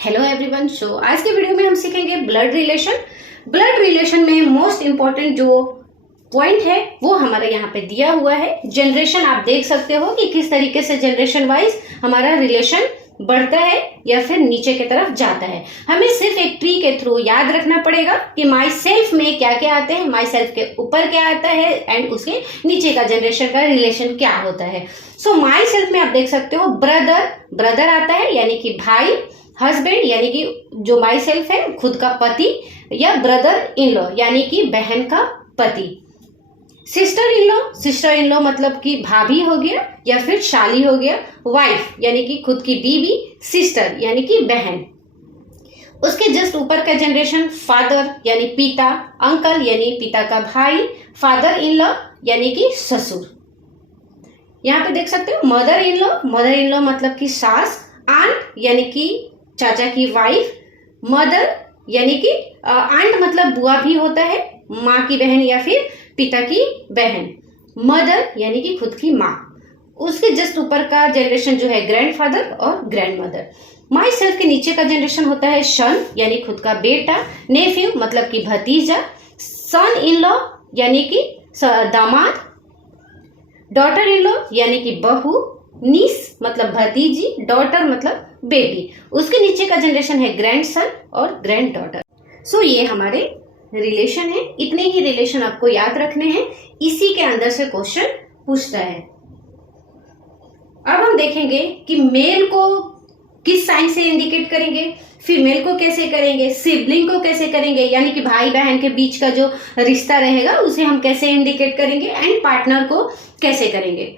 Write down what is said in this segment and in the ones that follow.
Hello everyone. आज के video में हम सीखेंगे ब्लड रिलेशन। ब्लड रिलेशन में मोस्ट इम्पॉर्टेंट जो पॉइंट है वो हमारा यहाँ पे दिया हुआ है। जनरेशन आप देख सकते हो कि किस तरीके से जनरेशन वाइज हमारा रिलेशन बढ़ता है या फिर नीचे की तरफ जाता है। हमें सिर्फ एक ट्री के थ्रू याद रखना पड़ेगा कि माई सेल्फ में क्या क्या आते हैं, माई सेल्फ के ऊपर क्या आता है एंड उसके नीचे का जनरेशन का रिलेशन क्या होता है। सो माई सेल्फ में आप देख सकते हो ब्रदर आता है यानी कि भाई, हस्बैंड यानी कि जो माई सेल्फ है खुद का पति, या ब्रदर इन लॉ यानी कि बहन का पति। सिस्टर इन लॉ मतलब कि भाभी हो गया या फिर शाली हो गया। वाइफ यानी कि खुद की बीवी, सिस्टर यानी कि बहन। उसके जस्ट ऊपर का जनरेशन फादर यानी पिता, अंकल यानी पिता का भाई, फादर इन लॉ यानी कि ससुर। यहाँ पे देख सकते हो मदर इन लॉ मतलब कि सास, आंट यानी कि चाचा की वाइफ, मदर यानी कि आंट मतलब बुआ भी होता है, माँ की बहन या फिर पिता की बहन। मदर यानी कि खुद की माँ। उसके जस्ट ऊपर का जनरेशन जो है ग्रैंडफादर और ग्रैंड मदर। माई सेल्फ के नीचे का जनरेशन होता है सन यानी खुद का बेटा, नेफ्यू मतलब कि भतीजा, सन इन लॉ यानी कि दामाद, डॉटर इन लॉ यानी कि बहू, नीस मतलब भतीजी, डॉटर मतलब बेटी। उसके नीचे का जनरेशन है ग्रैंडसन और ग्रैंड डॉटर। सो ये हमारे रिलेशन है। इतने ही रिलेशन आपको याद रखने हैं, इसी के अंदर से क्वेश्चन पूछता है। अब हम देखेंगे कि मेल को किस साइन से इंडिकेट करेंगे, फीमेल को कैसे करेंगे, सिबलिंग को कैसे करेंगे यानी कि भाई बहन के बीच का जो रिश्ता रहेगा उसे हम कैसे इंडिकेट करेंगे, एंड पार्टनर को कैसे करेंगे।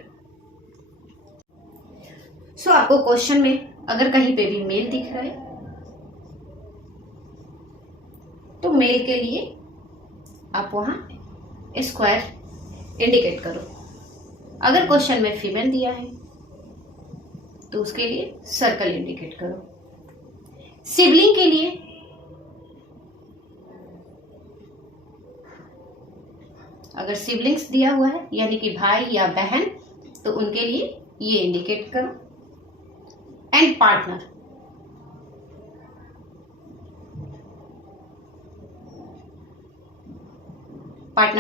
सो आपको क्वेश्चन में अगर कहीं पे भी मेल दिख रहा है तो मेल के लिए आप वहां स्क्वायर इंडिकेट करो। अगर क्वेश्चन में फीमेल दिया है तो उसके लिए सर्कल इंडिकेट करो। सिबलिंग के लिए अगर सिबलिंग्स दिया हुआ है यानी कि भाई या बहन तो उनके लिए ये इंडिकेट करो। एंड पार्टनर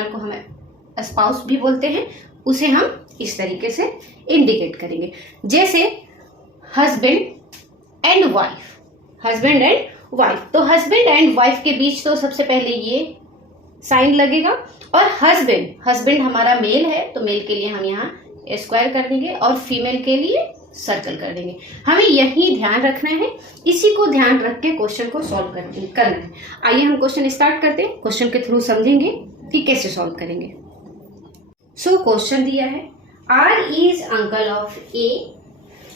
को हम स्पाउस भी बोलते हैं, उसे हम इस तरीके से इंडिकेट करेंगे जैसे हस्बैंड एंड वाइफ। तो हस्बैंड एंड वाइफ के बीच तो सबसे पहले ये साइन लगेगा। और हस्बैंड हमारा मेल है तो मेल के लिए हम यहाँ स्क्वायर कर देंगे और फीमेल के लिए सर्कल कर देंगे। हमें यही ध्यान रखना है, इसी को ध्यान रख के क्वेश्चन को सॉल्व करना है। आइए हम क्वेश्चन स्टार्ट करते हैं, क्वेश्चन के थ्रू समझेंगे कि कैसे सॉल्व करेंगे। सो क्वेश्चन दिया है R is uncle of A,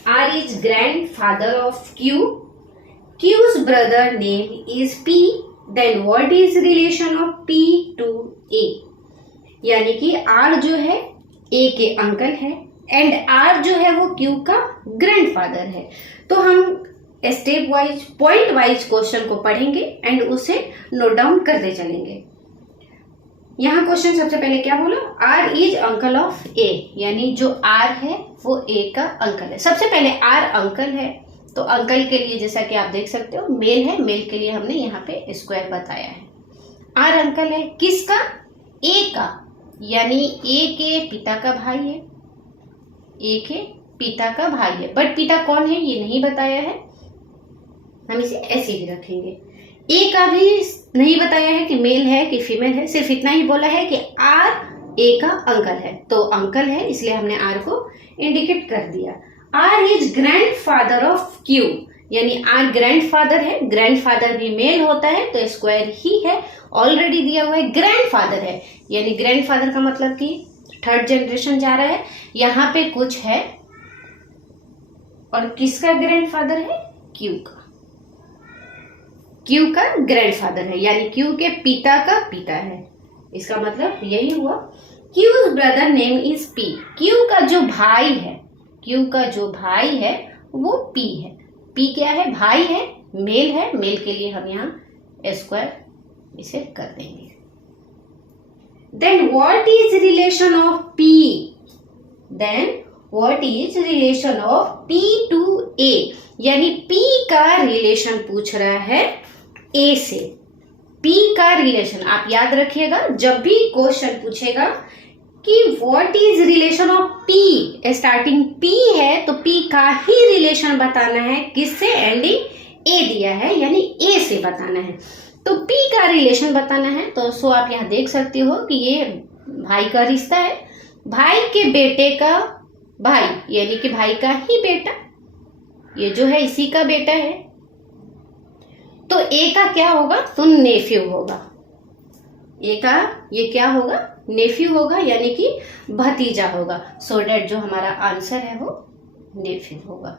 R is grandfather of Q, Q's brother name is P, then what is relation of P to A. यानी कि आर जो है ए के अंकल है एंड आर जो है वो क्यू का ग्रैंडफादर है। तो हम step wise point wise question को पढ़ेंगे एंड उसे नोट डाउन करते चलेंगे। यहाँ क्वेश्चन सबसे पहले क्या बोला, आर इज अंकल ऑफ ए यानी जो आर है वो ए का अंकल है। सबसे पहले आर अंकल है तो अंकल के लिए जैसा कि आप देख सकते हो मेल है, मेल के लिए हमने यहाँ पे स्क्वायर बताया है। आर अंकल है किसका, ए का, यानी ए के पिता का भाई है, ए के पिता का भाई है। बट पिता कौन है ये नहीं बताया है, हम इसे ऐसे ही रखेंगे। ए का भी नहीं बताया है कि मेल है कि फीमेल है, सिर्फ इतना ही बोला है कि आर ए का अंकल है। तो अंकल है इसलिए हमने आर को इंडिकेट कर दिया। R is grandfather of Q यानी आर ग्रैंडफादर है, ग्रैंडफादर भी मेल होता है तो स्क्वायर ही है, ऑलरेडी दिया हुआ है। ग्रैंडफादर है यानी ग्रैंडफादर का मतलब कि थर्ड जनरेशन जा रहा है, यहाँ पे कुछ है। और किसका ग्रैंडफादर है, क्यू का ग्रैंडफादर है यानी क्यू के पिता का पिता है। इसका मतलब यही हुआ। Q's brother name is P, Q का जो भाई है वो पी है। पी क्या है, भाई है, मेल के लिए हम यहाँ स्क्वायर इसे कर देंगे। Then what is relation of P, P to A यानी P का रिलेशन पूछ रहा है A से। P का रिलेशन आप याद रखिएगा, जब भी क्वेश्चन पूछेगा कि what is relation of P, starting P है तो P का ही रिलेशन बताना है, किससे, एंडिंग A दिया है यानी A से बताना है, तो P का रिलेशन बताना है। तो सो आप यहाँ देख सकते हो कि ये भाई का रिश्ता है, भाई के बेटे का भाई यानी कि भाई का ही बेटा, ये जो है इसी का बेटा है, तो A का क्या होगा, तो नेफ्यू होगा। A का ये क्या होगा, नेफ्यू होगा यानी कि भतीजा होगा। सो डेट जो हमारा आंसर है वो नेफ्यू होगा।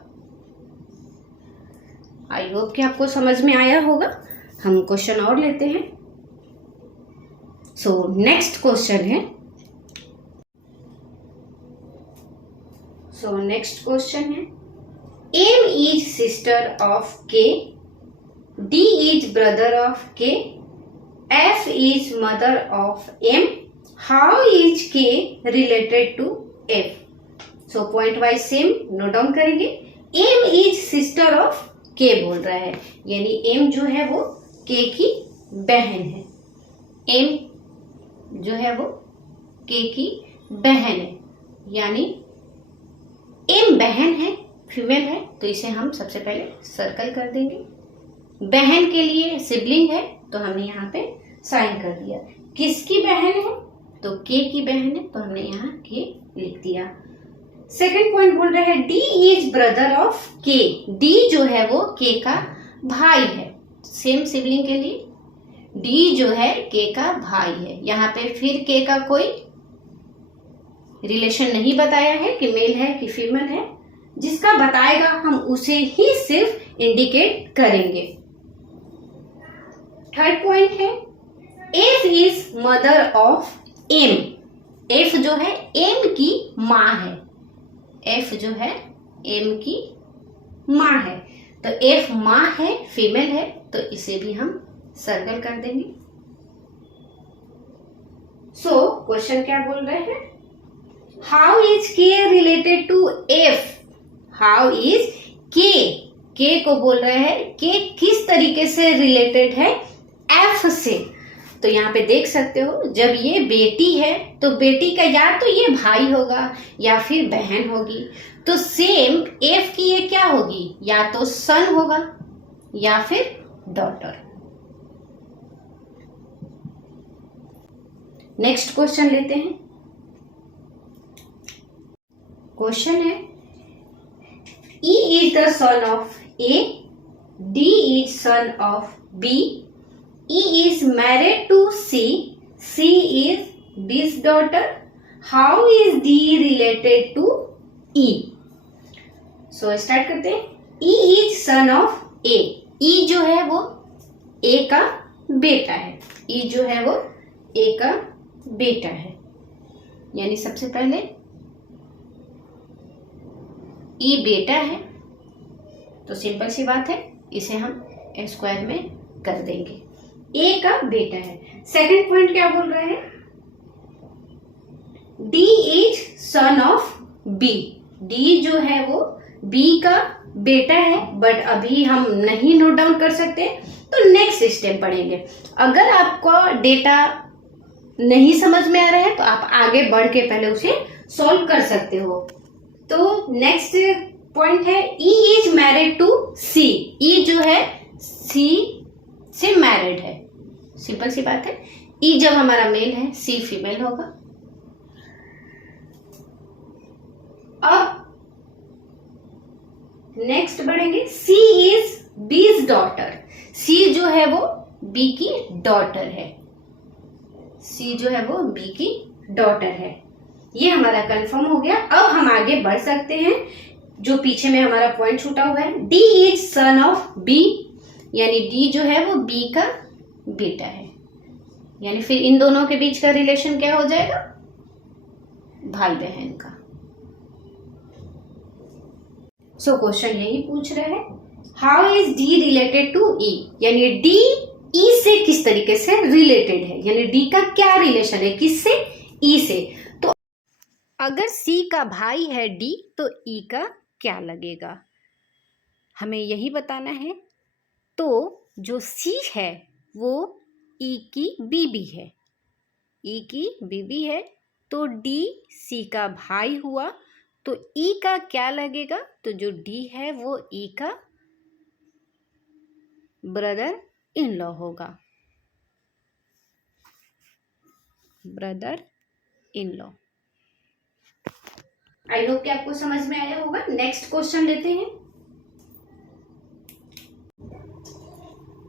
आई होप कि आपको समझ में आया होगा। हम क्वेश्चन और लेते हैं। सो नेक्स्ट क्वेश्चन है, M is sister of K, D is brother of K, F is mother of M, how is K related to F? So point wise same note down करेंगे। M is sister of K बोल रहा है, यानी M जो है वो K की बहन है। M जो है वो K की बहन है, यानी M बहन है, फीमेल है, तो इसे हम सबसे पहले सर्कल कर देंगे। बहन के लिए सिबलिंग है तो हमने यहाँ पे साइन कर दिया। किसकी बहन है, तो K की बहन है, तो हमने यहाँ K लिख दिया। सेकंड पॉइंट बोल रहे हैं D is brother of K, D जो है वो K का भाई है। सेम सिबलिंग के लिए D जो है K का भाई है। यहाँ पे फिर K का कोई रिलेशन नहीं बताया है कि मेल है कि फीमेल है, जिसका बताएगा हम उसे ही सिर्फ इंडिकेट करेंगे। थर्ड पॉइंट है F is mother of M, F जो है M की माँ है, F जो है M की माँ है, तो F माँ है, फीमेल है, तो इसे भी हम सर्कल कर देंगे। सो क्वेश्चन क्या बोल रहे हैं, how is K related to F, how is K को बोल रहे हैं K किस तरीके से रिलेटेड है F से। तो यहाँ पे देख सकते हो, जब ये बेटी है तो बेटी का या तो ये भाई होगा या फिर बहन होगी, तो सेम F की ये क्या होगी, या तो सन होगा या फिर डॉटर। नेक्स्ट क्वेश्चन लेते हैं। क्वेश्चन है E is the son of A, D is son of B, E is married to C, C is D's daughter, how is D related to E? So start करते हैं। E is son of A, E जो है वो A का बेटा है, E जो है वो A का बेटा है, यानी सबसे पहले E बेटा है, तो सिंपल सी बात है, इसे हम स्क्वायर में कर देंगे। A का बेटा है। सेकंड पॉइंट क्या बोल रहे हैं, D is son of B, D जो है वो B का बेटा है, बट अभी हम नहीं नोट डाउन कर सकते, तो नेक्स्ट स्टेप पढ़ेंगे। अगर आपको डेटा नहीं समझ में आ रहा है तो आप आगे बढ़ के पहले उसे सॉल्व कर सकते हो। तो नेक्स्ट पॉइंट है E is married to C, E जो है C से मैरिड है, सिंपल सी बात है। E जब हमारा मेल है, C फीमेल होगा। अब नेक्स्ट बढ़ेंगे, C is B's daughter, C जो है वो B की डॉटर है, C जो है वो B की डॉटर है। ये हमारा कंफर्म हो गया। अब हम आगे बढ़ सकते हैं, जो पीछे में हमारा पॉइंट छूटा हुआ है। D is son of B, यानी D जो है वो B का बेटा है, यानी फिर इन दोनों के बीच का रिलेशन क्या हो जाएगा, भाई बहन का। सो क्वेश्चन यही पूछ रहे हैं, how is D related to E, यानी D E से किस तरीके से रिलेटेड है, यानी D का क्या रिलेशन है, किससे, E से। तो अगर C का भाई है D, तो E का क्या लगेगा, हमें यही बताना है। तो जो C है वो E की बीबी है, E की बीबी है, तो D C का भाई हुआ, तो E का क्या लगेगा? तो जो D है वो E का ब्रदर इन लॉ होगा, brother in law. I hope कि आपको समझ में आया होगा। नेक्स्ट क्वेश्चन लेते हैं।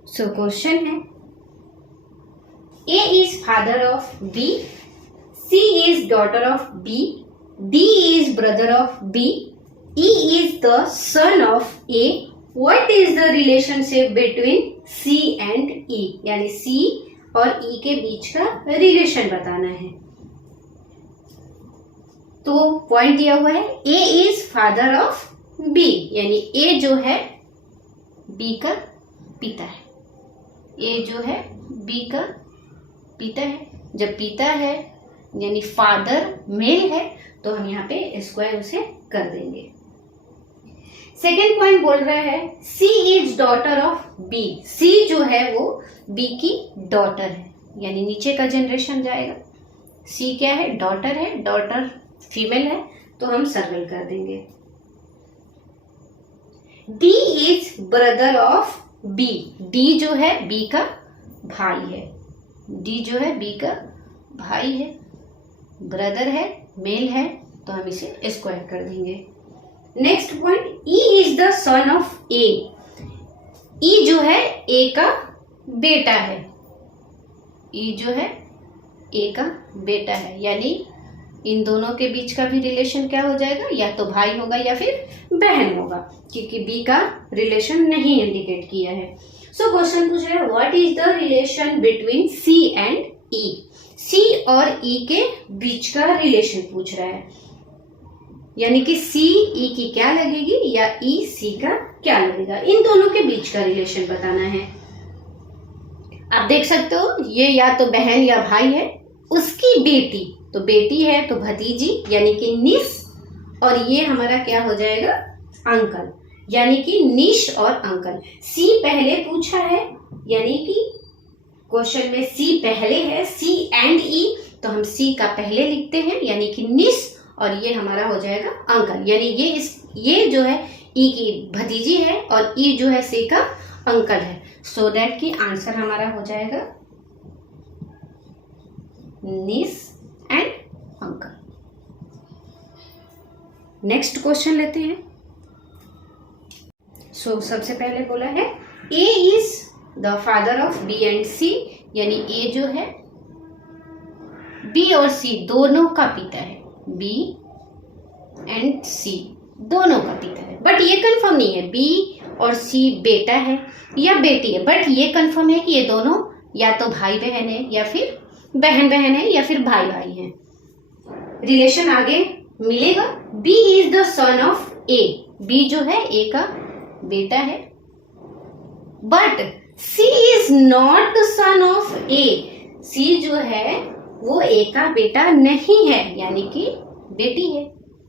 सो क्वेश्चन है, A is father of B, C is daughter of B, D is brother of B, E is the son of A. What is the relationship between C and E? यानी C और E के बीच का relation बताना है। तो point दिया हुआ है A is father of B, यानी A जो है B का पिता है, A जो है B का पिता है। जब पिता है यानी फादर मेल है तो हम यहाँ पे स्क्वायर उसे कर देंगे। सेकेंड पॉइंट बोल रहा है C is daughter of B, C जो है वो B की डॉटर है, यानी नीचे का जनरेशन जाएगा। C क्या है? डॉटर है, डॉटर फीमेल है तो हम सर्कल कर देंगे। D is brother of B, D जो है B का भाई है, D जो है B का भाई है, ब्रदर है, मेल है तो हम इसे स्क्वायर कर देंगे। Next point, E is the son of A, E जो है A का बेटा है, E जो है A का बेटा है, यानी इन दोनों के बीच का भी रिलेशन क्या हो जाएगा? या तो भाई होगा या फिर बहन होगा, क्योंकि B का रिलेशन नहीं इंडिकेट किया है। सो क्वेश्चन पूछ रहा है what is the relation between C and E, C और E के बीच का रिलेशन पूछ रहा है, यानी कि C E की क्या लगेगी या E C का क्या लगेगा, इन दोनों के बीच का रिलेशन बताना है। आप देख सकते हो ये या तो बहन या भाई है, उसकी बेटी, तो बेटी है तो भतीजी यानी कि निस, और ये हमारा क्या हो जाएगा? अंकल, यानी कि निश और अंकल। C पहले पूछा है, यानी कि क्वेश्चन में C पहले है, C एंड E, तो हम C का पहले लिखते हैं यानी कि निश, और ये हमारा हो जाएगा अंकल, यानी ये जो है E की भतीजी है और E जो है C का अंकल है। सो दैट की आंसर हमारा हो जाएगा निश एंड अंकल। नेक्स्ट क्वेश्चन लेते हैं। सो सबसे पहले बोला है A is the father of B and C, यानी A जो है B और C दोनों का पिता है, B एंड C दोनों का पिता है। बट ये कंफर्म नहीं है B और C बेटा है या बेटी है, बट ये कंफर्म है कि ये दोनों या तो भाई बहन है या फिर बहन बहन है या फिर भाई भाई है। रिलेशन आगे मिलेगा। B is the son of A, B जो है A का बेटा है, but C is not the son of A, C जो है वो A का बेटा नहीं है, यानी कि बेटी है।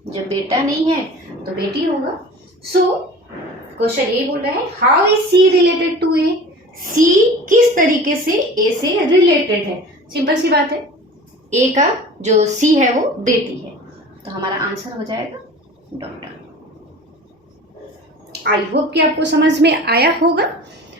जब बेटा नहीं है तो बेटी होगा। सो क्वेश्चन ये बोल रहा है how is C related to A, C किस तरीके से A से रिलेटेड है। सिंपल सी बात है, A का जो C है वो बेटी है, तो हमारा आंसर हो जाएगा डॉटर। आई होप कि आपको समझ में आया होगा।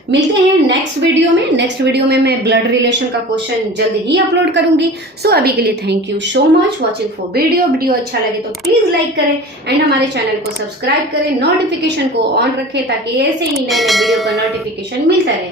मिलते हैं नेक्स्ट वीडियो में। नेक्स्ट वीडियो में मैं ब्लड रिलेशन का क्वेश्चन जल्द ही अपलोड करूंगी। सो अभी के लिए thank you so much watching for video अच्छा लगे तो प्लीज लाइक करें एंड हमारे चैनल को सब्सक्राइब करें, नोटिफिकेशन को ऑन रखें ताकि ऐसे ही नए नए वीडियो का नोटिफिकेशन मिलता रहे।